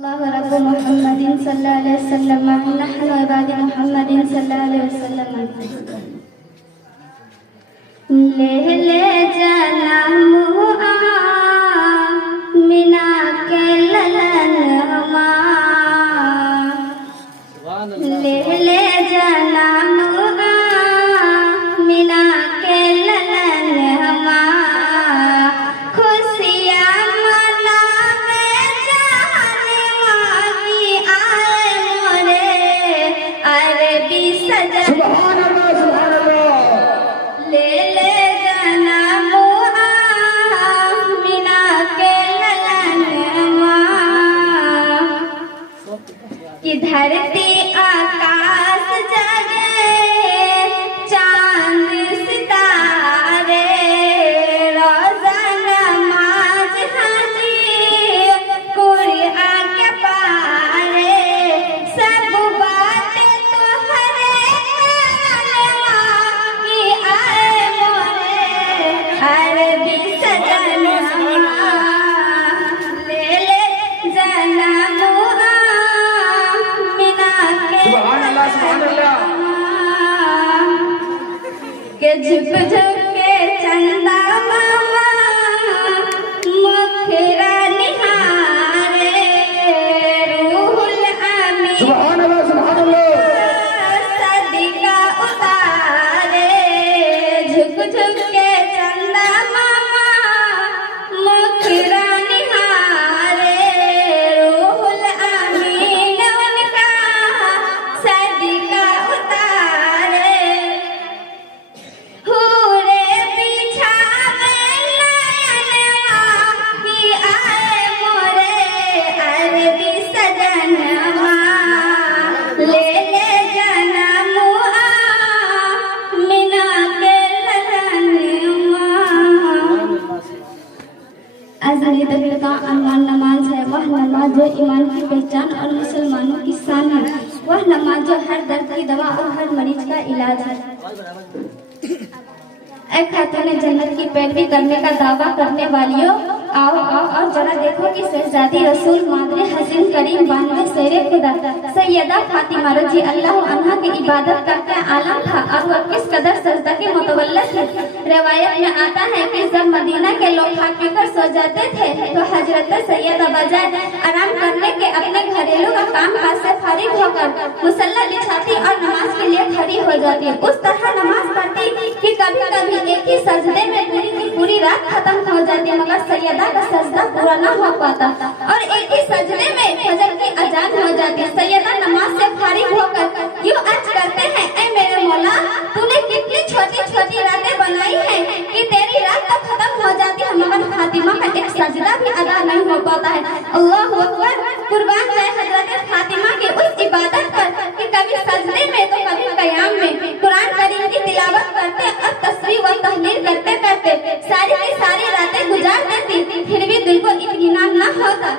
अल्लाह रब्बु मुहम्मदिन सल्लल्लाहु अलैहि वसल्लम नहनु इबादी मुहम्मदिन सल्लल्लाहु अलैहि वसल्लम ले जनम आमिना के ललन हमा ले जनम आमिना के ललन हमा खुशियाँ मनावे जाने वाली आए मोरे अरबी सजा सुभान अल्लाह सुभान अल्लाह ले जनम आमिना के ललन हमा कि धरती आकाश जगे चांद सितारे रोज़ा नमाज हाजी कुरान के पारे सब बातें तो हरे की आए मोरे अरबी सजन ले जनम आमिना के सुभान अल्लाह सुभान अल्लाह के झुक झुक के चंदा मामा मुखरा निहारे रूहुल अमीन सुभान अल्लाह सुभान अल्लाह सदिका उतारे झुक झुक के चंदा मामा मुखरा निहारे रूहुल अमीन उनका सदिका उतारे हुरे बिछावे नयनवा की आए मोरे अरबी सजनवा ले जनम आमिना के ललनवा। अज़ली दलील का अनवान नमाज है वह नमाज जो ईमान की पहचान और मुसलमानों की शान है। वह नमाज जो हर दर्द की दवा और हर मरीज का इलाज है। ऐ खातून जन्नत की पैरवी करने का दावा करने वालियों आओ आओ और जरा देखो कि शहजादी रसूल मादरे हसीन करीम बानवे शेरे खुदा सैयदा फातिमा रजी अल्लाह अन्हा की इबादत करते आलम था और वह किस कदर सजदा के मुतवल्लिद थे। रिवायत में आता है कि जब मदीना के लोग खा पीकर सो जाते थे तो हजरत सैयदा बजाय आराम करने के अपने घरेलू का काम काज से फारिग होकर मुसल्ला बिछाती और नमाज के लिए खड़ी हो जाती। उस तरह नमाज पढ़ती कि कभी कभी एक ही सजदे में पूरी की पूरी रात खत्म हो जाती मगर सैयदा का सजदा पूरा न हो पाता और एक ही सजदे में फजर की अजान हो जाती। सैयदा नमाज से फारिग होकर यूं अर्ज करते हैं, ऐ मेरे मौला तूने कितनी छोटी छोटी रातें बनाई हैं कि तेरी रात तक खत्म हो जाती है मगर फातिमा का एक सजदा भी अदा नहीं हो पाता है। अल्लाहु अकबर। कुर्बान जाए हजरत फातिमा की उस इबादत पर कि कभी सजदे में तो कभी कयाम में कुरान करीम की तिलावत करते और तस्बीह व तहलील करते करते सारी की सारी रातें गुजार देती फिर भी दिल को इत्मीनान न होता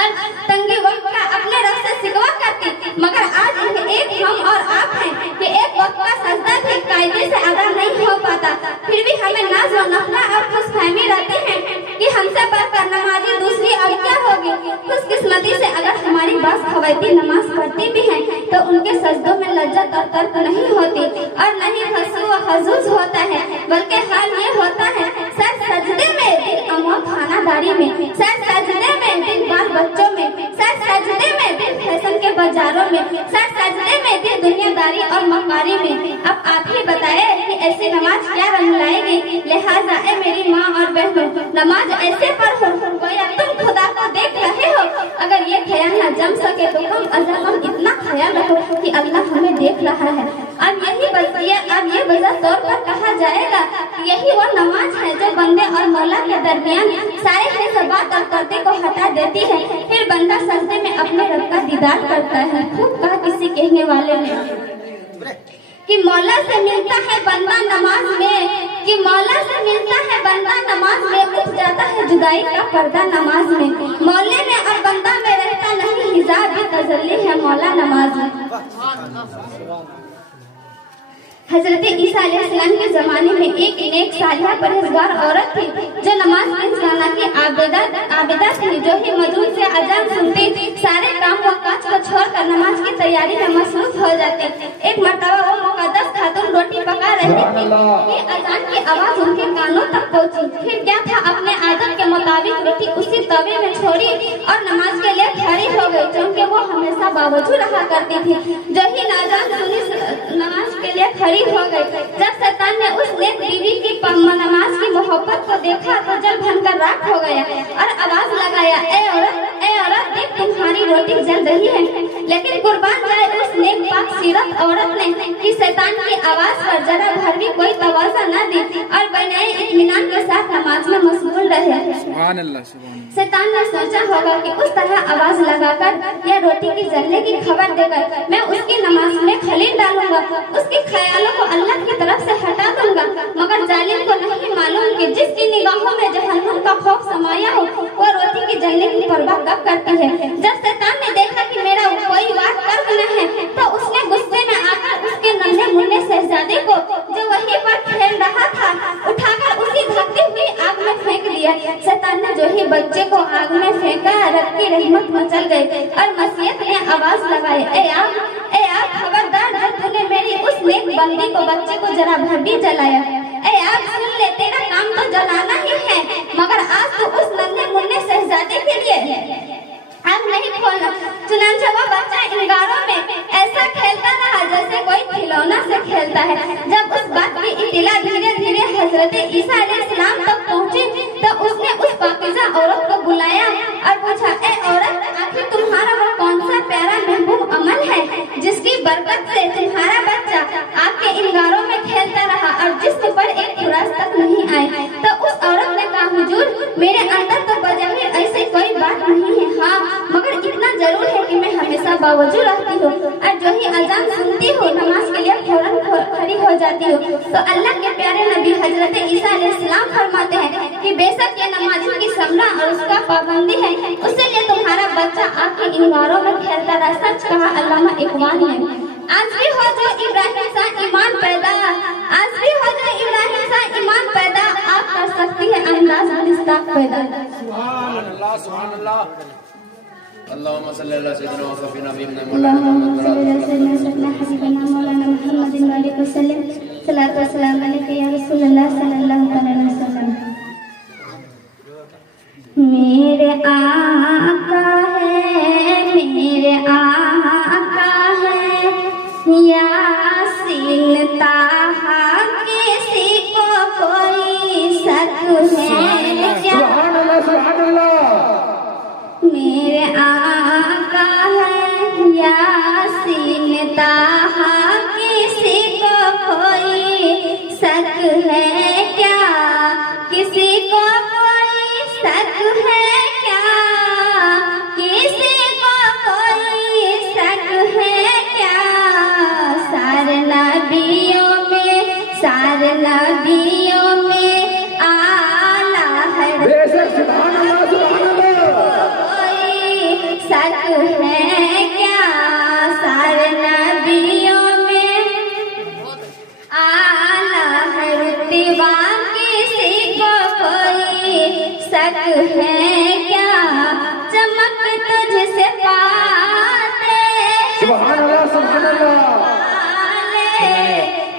और तंगी वक्त का अपने रब से सिकवा करती। मगर आज एक हम और आप हैं कि एक वक्त का सजदा भी कायदे से अदा नहीं हो पाता फिर भी हमें नाज व नखरा और खुशफहमी रहती है कि हमसे बढ़कर नमाजी दूसरी और क्या होगी। खुशकिस्मती से अगर हमारी बास खवैती नमाज पढ़ती भी हैं तो उनके सजदों में लज्जत और तर्क नहीं होती और नहीं खशू व खजूज होता है बल्कि हाल ये होता है सर सजदे में दिन अमोल खानादारी में सर सजदे में दिन बाल बच्चों में सर सजदे में दिन फैशन के बाजारों में सर सजदे में दिन दुनियादारी और मकारी में। अब आप ही बताए कि ऐसी नमाज क्या रंग लाएगी। लिहाजा ऐ मेरी माँ और बहनों नमाज ऐसे पढ़ो गोया तुम खुदा को देख रहे हो। अगर ये ख्याल न जम सके तो कम अज़ कम इतना ख्याल रखो कि अल्लाह हमें देख रहा है। अब ये वजह तौर पर कहा जाएगा कि यही वो नमाज है जो बंदे और मौला के दरमियान सारे हिस्साबात और पर्दे को हटा देती है। फिर बंदा सजदे में अपने रब का दीदार करता है। खूब कहा किसी कहने वाले ने कि मौला से मिलता है बंदा नमाज में कि मौला से मिलता है बंदा नमाज में उठ जाता है जुदाई का पर्दा नमाज में। मौले में और बंदा में रहता नहीं हिजाब भी तजल्ली है मौला नमाज में। हजरत ईसा अलैहिस्सलाम के जमाने में एक नेक सालिहा परहेजगार औरत थी जो नमाज की जाना की आबिदा थी, जो ही मजूद से अजान सुनती छोड़कर नमाज की तैयारी में मसरूफ हो जाते। एक मर्तबा वो मुकद्दस खातून रोटी पका रही थी कि अजान की आवाज उनके कानों तक पहुंची। फिर क्या था, अपने आदत के मुताबिक रोटी उसी तवे में छोड़ी और नमाज के लिए खड़ी हो गई, क्योंकि वो हमेशा बावजूद रहा करती थी। जो ही नाजान सुनी नमाज के लिए खड़ी हो गई। जब शैतान ने उस नेक बीवी की नमाज की मोहब्बत को देखा तो जल भनकर राख हो गया और आवाज लगाया, ए औरत देख तुम्हारी रोटी जल रही है। लेकिन कुर्बान जाए उस नेक पाक सीरत औरत ने कि शैतान की आवाज पर जरा भर भी कोई तवज्जो न दी और बने इत्मीनान के साथ नमाज में मशगूल रहे। सुभान अल्लाह। शैतान ने सोचा होगा कि उस तरह आवाज लगाकर या रोटी की जलने की खबर देकर मैं उसकी नमाज में खलील डालूंगा, उसके ख्यालों को अल्लाह की तरफ से हटा दूंगा। मगर जालिम को नहीं मालूम कि जिसकी निगाहों में जहन्नुम का खौफ समाया हो वो रोटी की जलने की परवाह कब करती है। जब शैतान ने देखा कि मेरा कोई बात कर्क न है तो उसने गुस्से में आकर उसके नन्हे मुन्ने शहजादे को जो वहीं पर खेल रहा था उठाकर उसी धकती हुई आग में फेंक दिया। शैतान ने जो ही बच्चे को आग में फेंका, रब की रहमत मचल गई और मसीहत ने आवाज लगाई, ए आग खबरदार, जब तूने मेरी उस नेक बंदी को बच्चे को जरा भर भी जलाया। ए आग सुन ले, तेरा काम तो जलाना ही है, मगर आज तो उस नन्हे मुन्ने शहजादे के लिए आग नहीं खोलना। चुनांचे वो बच्चा इंगारों में ऐसा खेलता रहा जैसे कोई खिलौना से खेलता है। जब उस बात की इत्तला धीरे धीरे हजरत ईसा अलैहिस्सलाम तक पहुंची तो उसने उस पाकीज़ा औरत को बुलाया और पूछा, ए औरत, आखिर तुम्हारा वो कौन सा प्यारा महबूब अमल है जिसकी बरकत से तुम्हारा बच्चा आपके इंगारों में खेलता रहा और जिस्म पर एक खुरास तक नहीं आए। तो उस औरत ने कहा, हुजूर, मेरे अंदर तो बजाहिर ऐसी कोई बात नहीं है, हाँ मगर इतना जरूर है कि मैं हमेशा बावजूद रहती हूँ और जो ही अजान सुनती हूँ नमाज के लिए फौरन खड़ी हो जाती हूँ। तो अल्लाह के प्यारे नबी हजरत ईसा अलैहिस्सलाम फरमाते हैं कि बेशक ये नमाज की समरा और उसका पाबंदी है, उससे लिए तुम्हारा बच्चा आपके इंगारों में खेलता रहा। सच कहा अल्लामा इकबाल ने। आज भी हो जो इब्राहिम सा ईमान पैदा, आज भी हो जो इब्राहिम सा ईमान पैदा, आप कर सकती है अंदाज मुस्ताक पैदा। सुभान अल्लाह, सुभान अल्लाह। अल्लाहुम्मा सल्ली अला सय्यिदिना व सफीना नबीना अल्लाहुम्मा सल्ली अला सय्यिदिना हबीबना मौलाना मुहम्मदिन व अलैहि वसल्लम। सलातु व सलाम अलैका या रसूलल्लाह सल्लल्लाहु अलैहि वसल्लम। मेरे आका है, मेरे आका है, यासीन ताहा, किसी को कोई शक है क्या? सुभान अल्लाह, सुभान अल्लाह। मेरे आका है, यासीन ताहा, किसी को कोई शक है क्या? किसी को कोई शक है क्या? किसी को कोई शक है क्या? सारे नबियों में आला है, बेशक। सुभान अल्लाह, सुभान अल्लाह। कोई शक है क्या? सारे नबियों में आला है रुतबा, किसी को कोई शक है क्या? चमक तुझसे पाते सुभान अल्लाह, सुभान अल्लाह।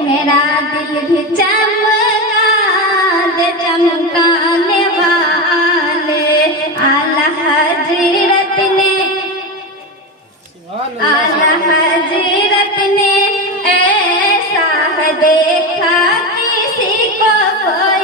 मेरा दिल भी चमका दे चमकाने वाले आला हजरत ने, आला हजरत ने ऐसा है देखा किसी को कोई।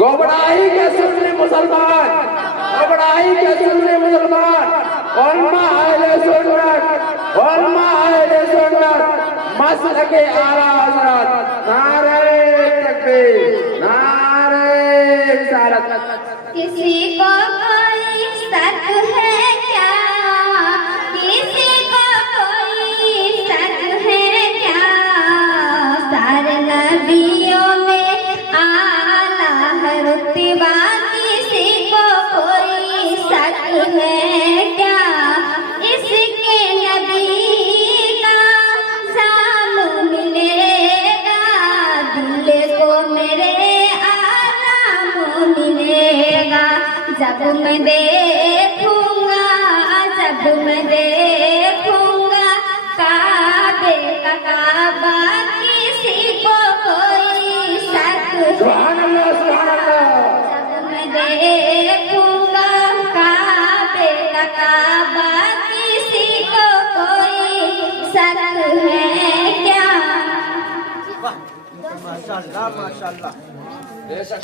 गोबड़ाही के सुन्नी मुसलमान, गोबड़ाही के सुन्नी मुसलमान, उलमा अहले सुन्नत, उलमा अहले सुन्नत, मसलके आला हज़रत, नारे तकबीर, नारे रिसालत। किसी को कोई शक है क्या? किसी को कोई शक है क्या? सारे नबियों में आला है रुतबा, किसी को कोई शक है क्या? इसके जब मैं देखूंगा काबे का काबा किसी को कोई शक है। जब मैं देखूंगा काबे का काबा किसी को कोई शक है क्या? माशाल्लाह माशाल्लाह। बेशक